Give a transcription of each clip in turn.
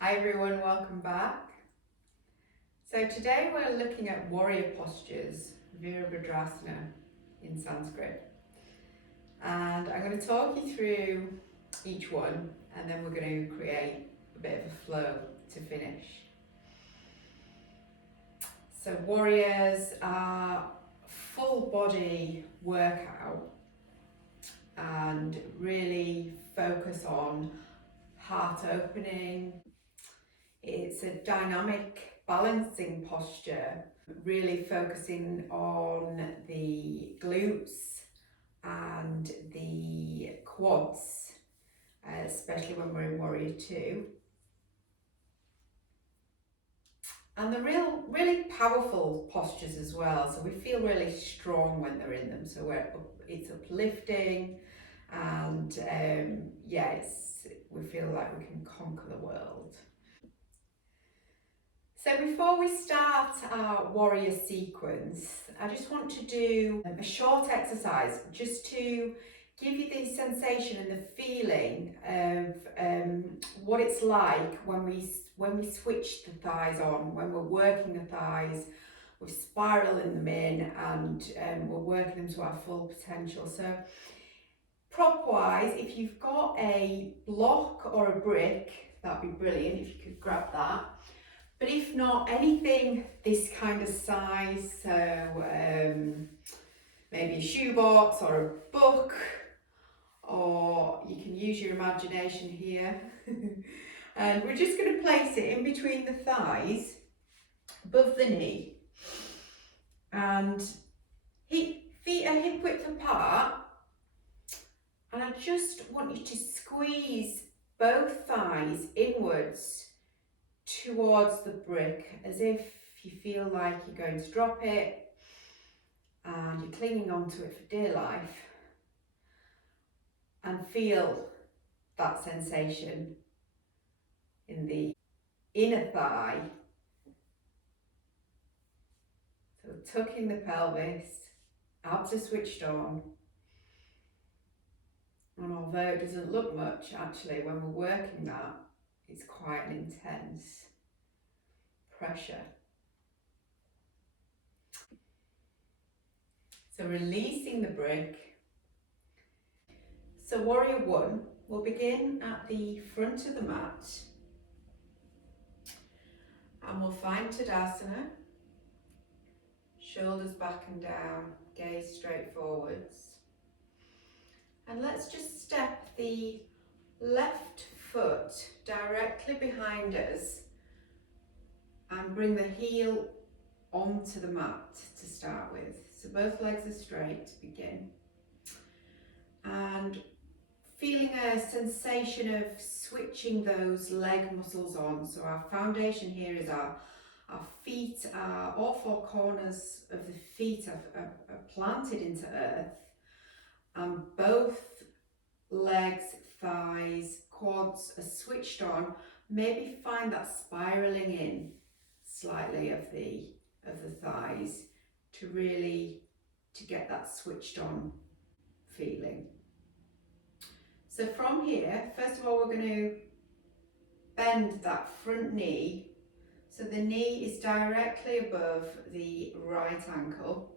Hi everyone, welcome back. So today we're looking at warrior postures, Virabhadrasana in Sanskrit. And I'm going to talk you through each one and then we're going to create a bit of a flow to finish. So warriors are full body workout and really focus on heart opening. It's a dynamic balancing posture, really focusing on the glutes and the quads, especially when we're in Warrior 2. And the really powerful postures as well, so we feel really strong when they're in them. So it's uplifting and we feel like we can conquer the world. So before we start our warrior sequence, I just want to do a short exercise just to give you the sensation and the feeling of what it's like when we switch the thighs on, when we're working the thighs, we're spiraling them in and we're working them to our full potential. So prop-wise, if you've got a block or a brick, that'd be brilliant if you could grab that. But if not, anything this kind of size, so maybe a shoebox or a book, or you can use your imagination here. And we're just going to place it in between the thighs, above the knee, and feet are hip width apart. And I just want you to squeeze both thighs inwards towards the brick, as if you feel like you're going to drop it and you're clinging onto it for dear life, and feel that sensation in the inner thigh. So tucking the pelvis, abs are switched on, and although it doesn't look much, actually when we're working that, it's quite an intense pressure. So releasing the brick. So Warrior 1, we'll begin at the front of the mat and we'll find Tadasana, shoulders back and down, gaze straight forwards. And let's just step the left foot directly behind us and bring the heel onto the mat to start with. So both legs are straight to begin. And feeling a sensation of switching those leg muscles on. So our foundation here is our feet, all four corners of the feet are planted into earth, and both legs, thighs, quads are switched on. Maybe find that spiraling in slightly of the thighs to get that switched on feeling. So from here, first of all, we're going to bend that front knee. So the knee is directly above the right ankle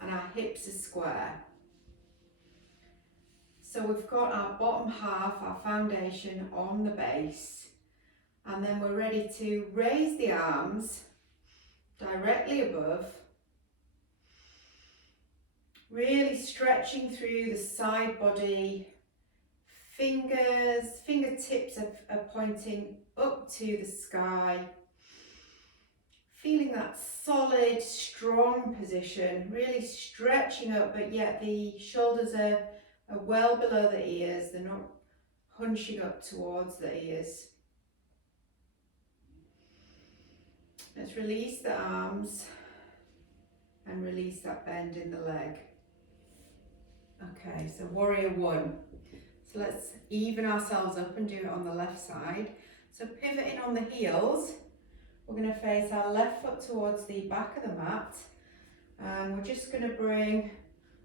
and our hips are square. So we've got our bottom half, our foundation on the base, and then we're ready to raise the arms directly above, really stretching through the side body. Fingertips are pointing up to the sky. Feeling that solid, strong position, really stretching up, but yet the shoulders are well below the ears. They're not hunching up towards the ears. Let's release the arms and release that bend in the leg. Okay, so Warrior 1. So let's even ourselves up and do it on the left side. So pivoting on the heels, we're going to face our left foot towards the back of the mat, and we're just going to bring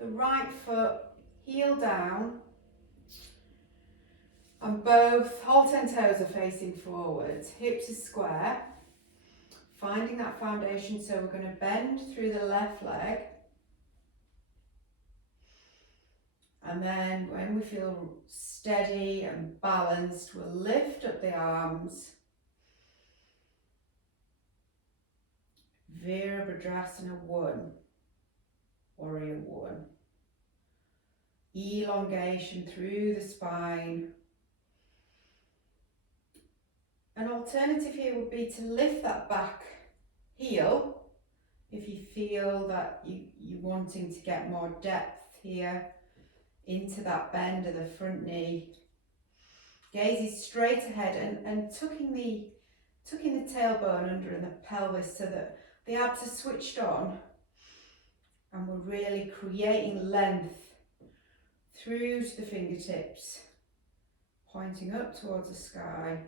the right foot heel down And both, all 10 toes are facing forwards, hips are square, finding that foundation. So we're going to bend through the left leg. And then when we feel steady and balanced, we'll lift up the arms. Virabhadrasana 1, Warrior 1. Elongation through the spine. An alternative here would be to lift that back heel if you feel that you're wanting to get more depth here into that bend of the front knee. Gaze is straight ahead and tucking the tailbone under in the pelvis so that the abs are switched on, and we're really creating length through to the fingertips, pointing up towards the sky.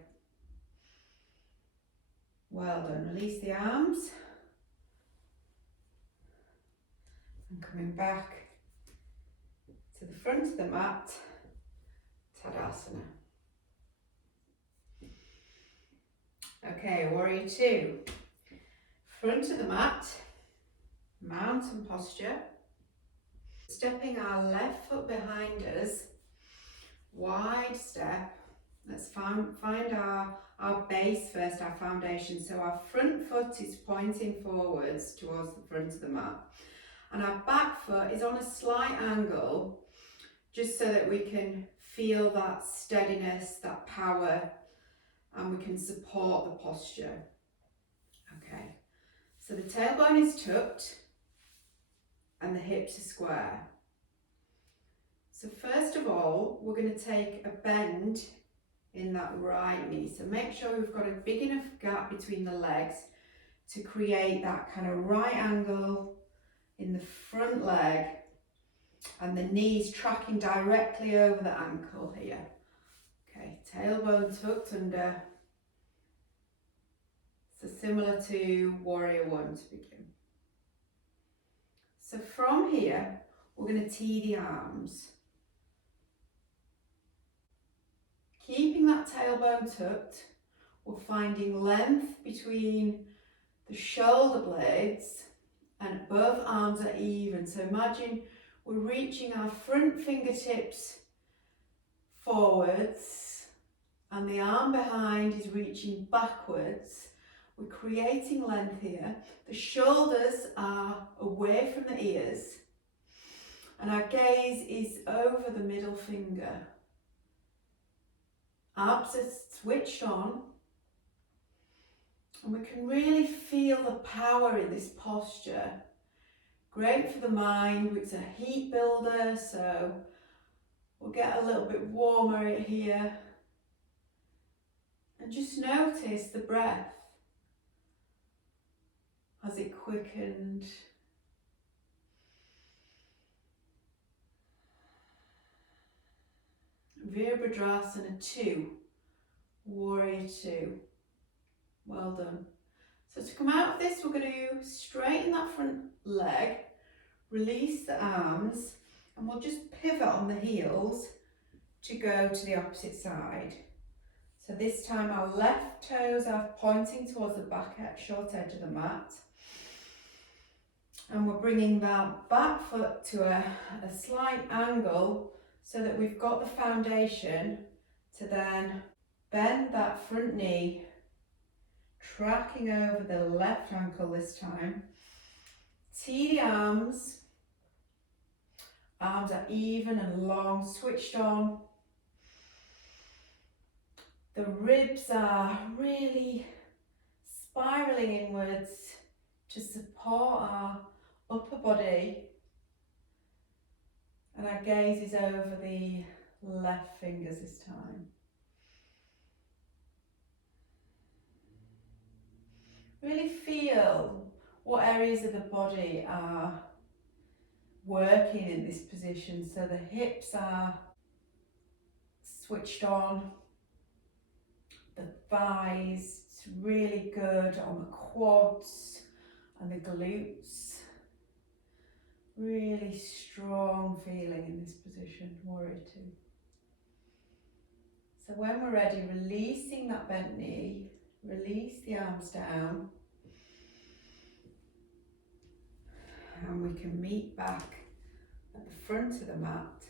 Well done. Release the arms and coming back to the front of the mat, Tadasana. Okay, Warrior 2. Front of the mat, mountain posture. Stepping our left foot behind us, wide step. Let's find our base first, our foundation. So our front foot is pointing forwards towards the front of the mat. And our back foot is on a slight angle, just so that we can feel that steadiness, that power, and we can support the posture. Okay, so the tailbone is tucked and the hips are square. So first of all, we're going to take a bend in that right knee. So make sure we've got a big enough gap between the legs to create that kind of right angle in the front leg, and the knees tracking directly over the ankle here. Okay, tailbone tucked under. So similar to Warrior 1 to begin. So from here, we're going to tee the arms. Keeping that tailbone tucked, we're finding length between the shoulder blades and both arms are even. So imagine we're reaching our front fingertips forwards and the arm behind is reaching backwards. We're creating length here. The shoulders are away from the ears and our gaze is over the middle finger. Abs are switched on, and we can really feel the power in this posture. Great for the mind, it's a heat builder, so we'll get a little bit warmer here. And just notice the breath as it quickened. Virabhadrasana 2, Warrior 2. Well done. So to come out of this, we're going to straighten that front leg, release the arms, and we'll just pivot on the heels to go to the opposite side. So this time our left toes are pointing towards the back short edge of the mat. And we're bringing that back foot to a slight angle so that we've got the foundation to then bend that front knee, tracking over the left ankle this time. Tee the arms. Arms are even and long, switched on. The ribs are really spiraling inwards to support our upper body. And our gaze is over the left fingers this time. Really feel what areas of the body are working in this position. So the hips are switched on, the thighs, it's really good on the quads and the glutes. Really strong feeling in this position, Warrior 2. So when we're ready, releasing that bent knee, release the arms down, and we can meet back at the front of the mat,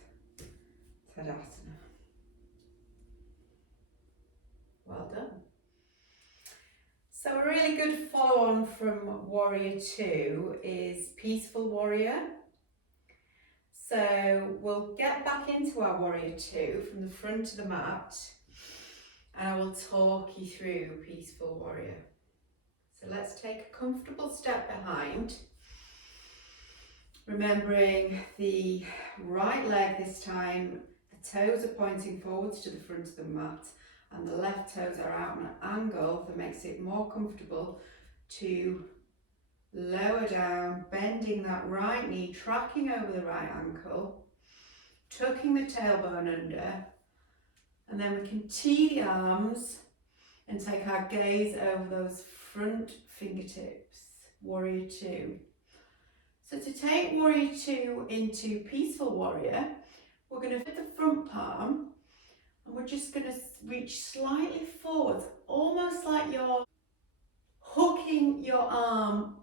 Tadasana. Well done. So a really good follow on from Warrior 2 is Peaceful Warrior. So we'll get back into our Warrior 2 from the front of the mat, and I will talk you through Peaceful Warrior. So let's take a comfortable step behind, remembering the right leg this time, the toes are pointing forwards to the front of the mat, and the left toes are out on an angle that makes it more comfortable to lower down, bending that right knee, tracking over the right ankle, tucking the tailbone under, and then we can tee the arms and take our gaze over those front fingertips, Warrior 2. So to take Warrior 2 into Peaceful Warrior, we're going to put the front palm and we're just going to reach slightly forwards, almost like you're hooking your arm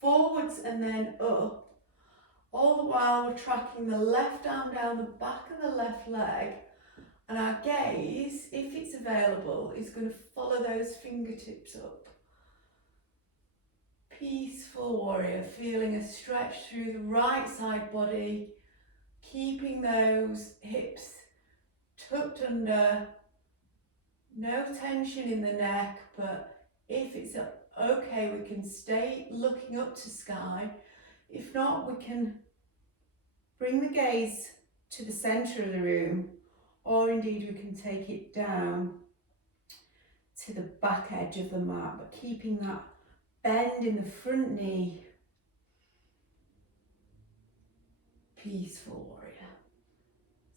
forwards and then up. All the while we're tracking the left arm down the back of the left leg, and our gaze, if it's available, is going to follow those fingertips up. Peaceful Warrior, feeling a stretch through the right side body, keeping those hips tucked under, no tension in the neck, but if it's okay, we can stay looking up to sky. If not, we can bring the gaze to the centre of the room, or indeed we can take it down to the back edge of the mat, but keeping that bend in the front knee. Peaceful Warrior.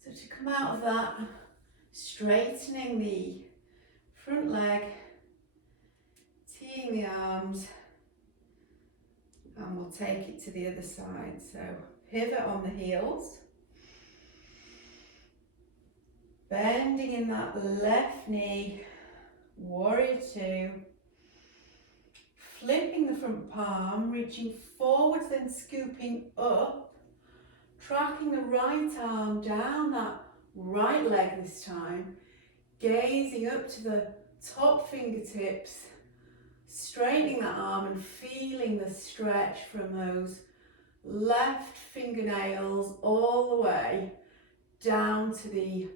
So to come out of that, straightening the front leg, teeing the arms, and we'll take it to the other side. So pivot on the heels, bending in that left knee, Warrior 2, flipping the front palm, reaching forwards, then scooping up, tracking the right arm down that right leg this time, gazing up to the top fingertips, straightening that arm and feeling the stretch from those left fingernails all the way down to the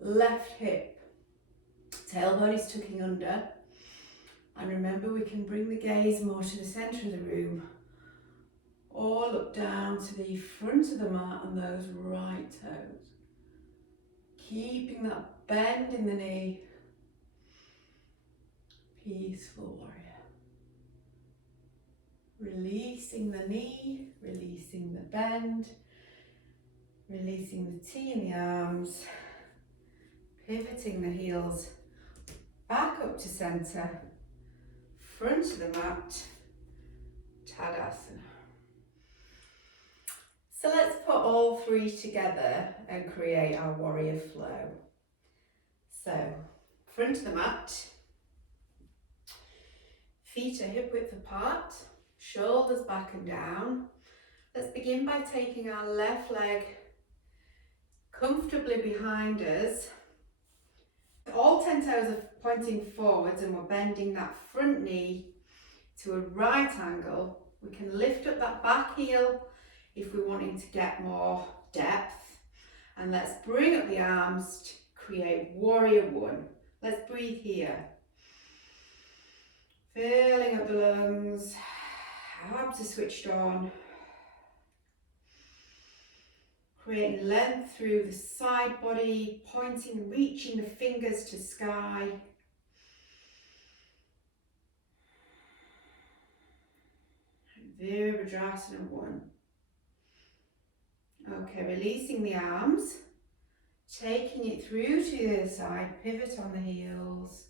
left hip. Tailbone is tucking under, and remember we can bring the gaze more to the centre of the room, or look down to the front of the mat and those right toes. Keeping that bend in the knee. Peaceful Warrior. Releasing the knee, releasing the bend, releasing the tee in the arms, pivoting the heels back up to centre, front of the mat, Tadasana. So let's put all three together and create our warrior flow. So, front of the mat, feet are hip width apart, shoulders back and down. Let's begin by taking our left leg comfortably behind us. All 10 toes are pointing forwards and we're bending that front knee to a right angle. We can lift up that back heel if we're wanting to get more depth. And let's bring up the arms to create Warrior 1. Let's breathe here. Filling up the lungs, abs are switched on. Creating length through the side body, pointing, reaching the fingers to sky. Virabhadrasana 1. Okay, releasing the arms, taking it through to the other side, pivot on the heels.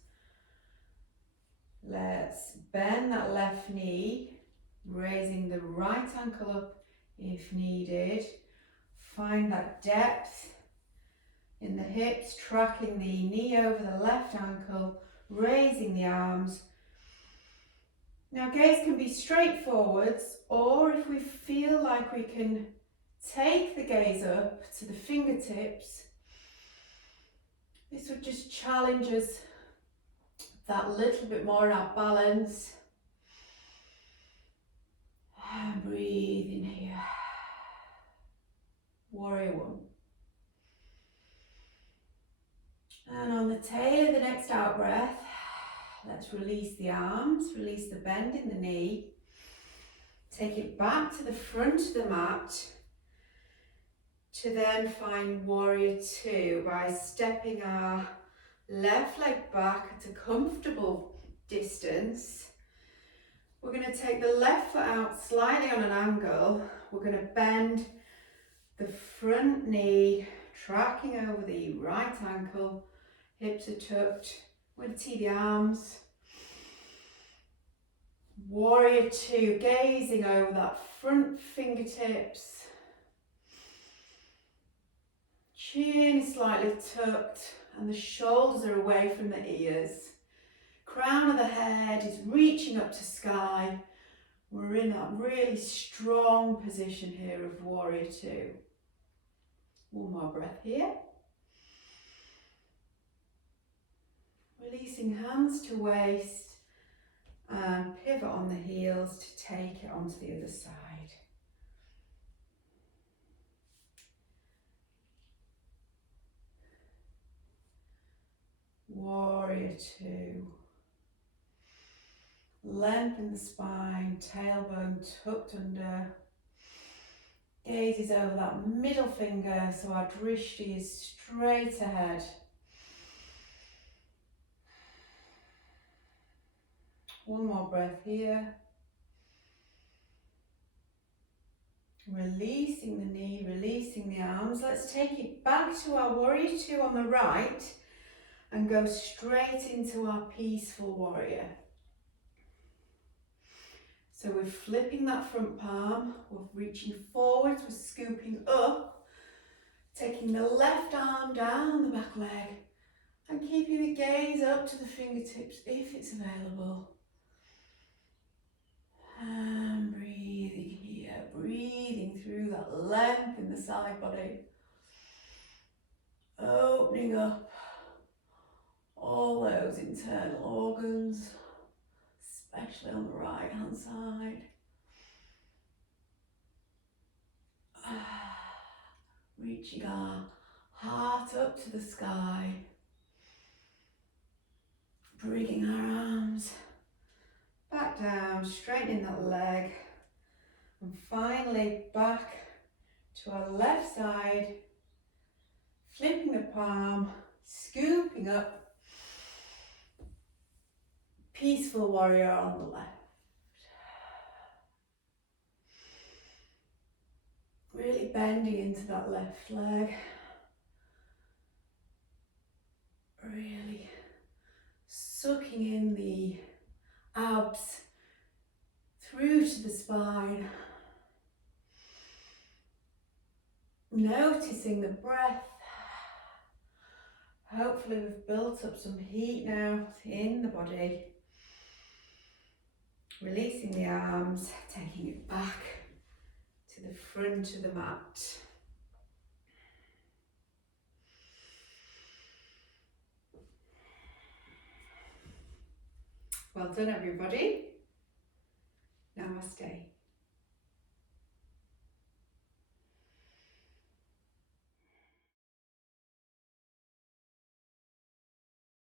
Let's bend that left knee, raising the right ankle up if needed. Find that depth in the hips, tracking the knee over the left ankle, raising the arms. Now gaze can be straight forwards, or if we feel like we can take the gaze up to the fingertips, this would just challenge us that little bit more in our balance. And breathe in here. Warrior one. And on the tail of the next out breath, let's release the arms, release the bend in the knee. Take it back to the front of the mat to then find warrior two by stepping our left leg back at a comfortable distance. We're going to take the left foot out slightly on an angle. We're going to bend the front knee, tracking over the right ankle. Hips are tucked. We're going to tee the arms. Warrior two, gazing over that front fingertips. Chin is slightly tucked and the shoulders are away from the ears. Crown of the head is reaching up to sky. We're in that really strong position here of warrior two. One more breath here. Releasing hands to waist and pivot on the heels to take it onto the other side. Warrior two. Lengthen the spine, tailbone tucked under. Gaze is over that middle finger so our drishti is straight ahead. One more breath here. Releasing the knee, releasing the arms. Let's take it back to our warrior two on the right and go straight into our peaceful warrior. So we're flipping that front palm, we're reaching forwards, we're scooping up, taking the left arm down the back leg and keeping the gaze up to the fingertips if it's available. And breathing here, breathing through that length in the side body. Opening up all those internal organs, especially on the right hand side. Reaching our heart up to the sky. Bringing our arms back down, straightening that leg. And finally back to our left side. Flipping the palm, scooping up. Peaceful warrior on the left. Really bending into that left leg. Really sucking in the abs through to the spine. Noticing the breath. Hopefully we've built up some heat now in the body. Releasing the arms, taking it back to the front of the mat. Well done, everybody. Namaste.